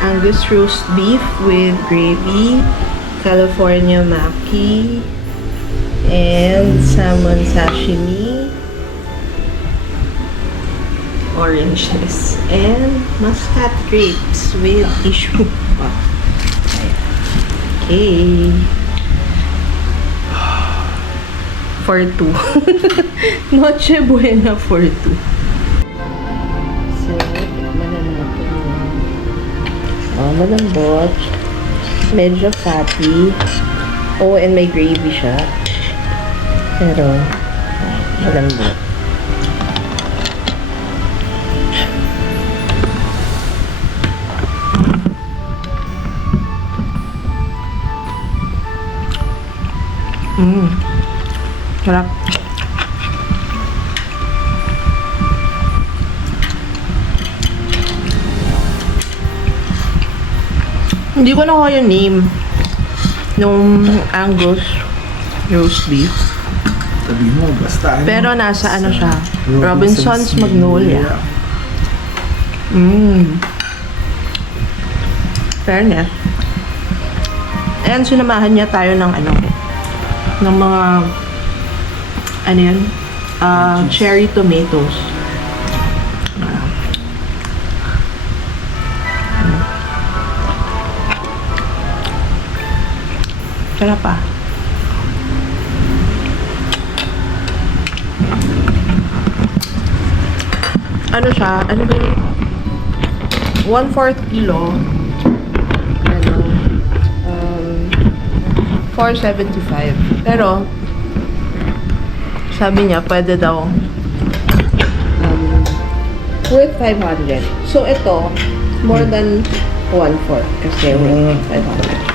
Angus roast beef with gravy, California maki, and salmon sashimi, oranges, and muscat grapes with tissue. Okay. For two. Noche buena for two. So, tikman na natin yun. Oh, malambot. Medyo fatty. Oh, and may gravy siya. Pero, malambot. Sarap. Hindi ko nakuha yung name nung Angus roast beef. Sabi mo, basta ano. Pero nasa ano siya? Robinson's Magnolia. Fairness. And sinamahan niya tayo ng ano, ng mga ano yun? Cherry tomatoes. Sarap pa. Ano siya? Ano ba yun? 1/4 kilo. Ano? 475. Pero, sabi niya, pwede daw worth 500. So, ito, more than 1/4 kasi worth 500.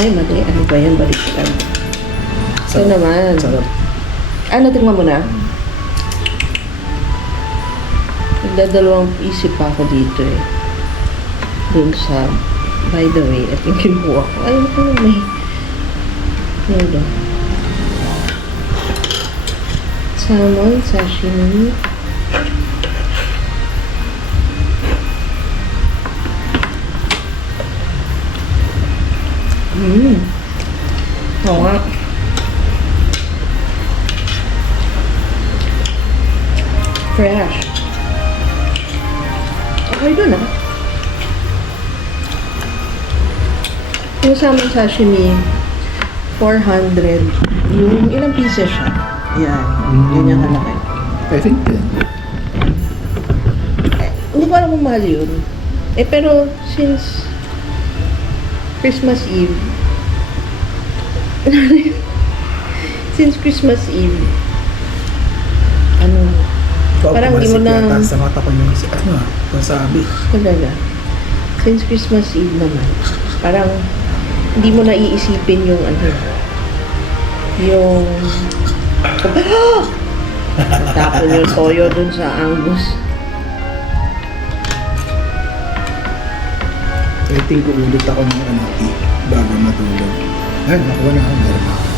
Ay, mali. Ano ba yan? Baliktad. Ito naman. Sarap. Ano, tingnan mo na. Nagdadalawang isip pa ako dito eh. Dun sa, by the way, ito yung kinuha ko. Ay, ito may, hold on. Salmon, sashimi. Oo nga. Fresh. Okay dun ah. Yung salmon sashimi, 400. Yung ilang pieces siya? Yan. Ganyan kalaki. I think 10. Hindi ko alam kung mahal yun. Eh, pero since Christmas Eve, since Christmas Eve, ano, parang di mo na, Sa mata ko yung masabi. talaga, since Christmas Eve naman, parang, hindi mo na iisipin yung, ano, yung, tapon yung toyo dun sa Angus. I think uulit ako ng tea bago matulog. Ay, nakuha na ako. Meron ako.